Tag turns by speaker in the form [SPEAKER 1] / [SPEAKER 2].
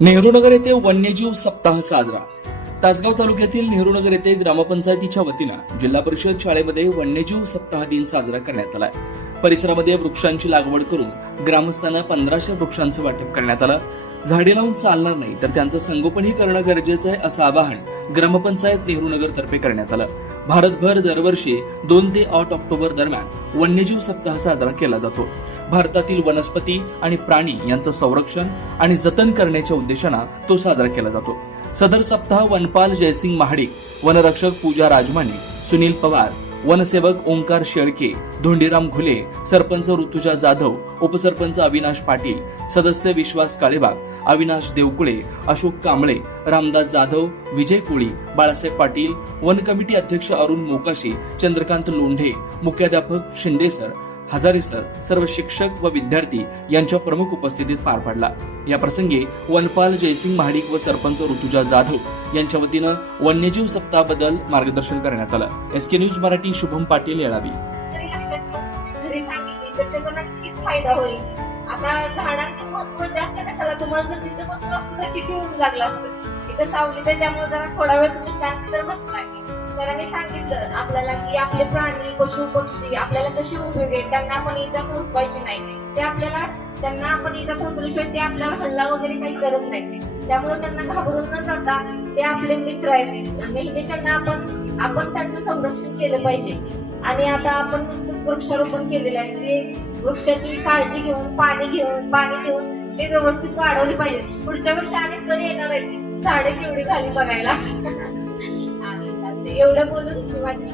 [SPEAKER 1] नेहरूनगर येथे वन्यजीव सप्ताह साजरा. तासगाव तालुक्यातील नेहरूनगर येथे ग्रामपंचायतीच्या वतीनं जिल्हा परिषद शाळेमध्ये वन्यजीव सप्ताह दिन साजरा करण्यात आला परिसरामध्ये वृक्षांची लागवड करून ग्रामस्थांना पंधराशे वृक्षांचं वाटप करण्यात आलं. झाडे लावून चालणार नाही तर त्यांचं संगोपनही करणं गरजेचं आहे असं आवाहन ग्रामपंचायत नेहरूनगर तर्फे करण्यात आलं. भारतभर दरवर्षी दोन ते आठ ऑक्टोबर दरम्यान वन्यजीव सप्ताह साजरा केला जातो. भारतातील वनस्पती आणि प्राणी यांचं संरक्षण आणि जतन करण्याच्या उद्देशानं तो साजरा केला जातो. सदर सप्ताह वनपाल जयसिंग महाडिक वनरक्षक पूजा राजमाने सुनील पवार वनसेवक ओंकार शेळके धोंडीराम घुले सरपंच ऋतुजा जाधव उपसरपंच अविनाश पाटील सदस्य विश्वास काळेबाग अविनाश देवकुळे अशोक कांबळे रामदास जाधव विजय कोळी बाळासाहेब पाटील वन कमिटी अध्यक्ष अरुण मोकाशी चंद्रकांत लोंढे मुख्याध्यापक शिंदेसर हजारे सर सर्व शिक्षक व विद्यार्थी यांच्या प्रमुख उपस्थितीत पार पडला. या प्रसंगी वनपाल जयसिंग महाडिक व सरपंच ऋतुजा जाधव यांच्या वतीनं वन्यजीव सप्ताहाबद्दल मार्गदर्शन करण्यात आलं. S K news Marathi Shubham Patil Yelavi.
[SPEAKER 2] फायदा होईल. आता झाडांचं महत्त्व जास्त कशाला? तुम्हाला जर तिथे बसून असतं तर किती ऊन लागलं असतं? तिथं सावली तर त्यामुळे जरा थोडा वेळ तुम्ही शांत तर बसला सरांनी सांगितलं आपल्याला की आपले प्राणी पशु पक्षी आपल्याला कसे उपयोग आहेत त्यांना आपण इजा पोहोचवायची नाही. ते आपल्याला त्यांना आपण इजा पोहोचल्याशिवाय ते आपल्यावर हल्ला वगैरे काही करत नाही त्यामुळे त्यांना घाबरून न जाता ते आपले मित्र आहेत. नेहमी त्यांना आपण आपण त्यांचं संरक्षण केलं पाहिजे. आणि आता आपण नुसतंच वृक्षारोपण केलेलं आहे. ते वृक्षाची काळजी घेऊन पाणी घेऊन पाणी देऊन ते व्यवस्थित वाढवले पाहिजे पुढच्या वर्षी आणि सण येणार आहेत. झाडे केवढी झाली बघायला. एवढं बोलून माझी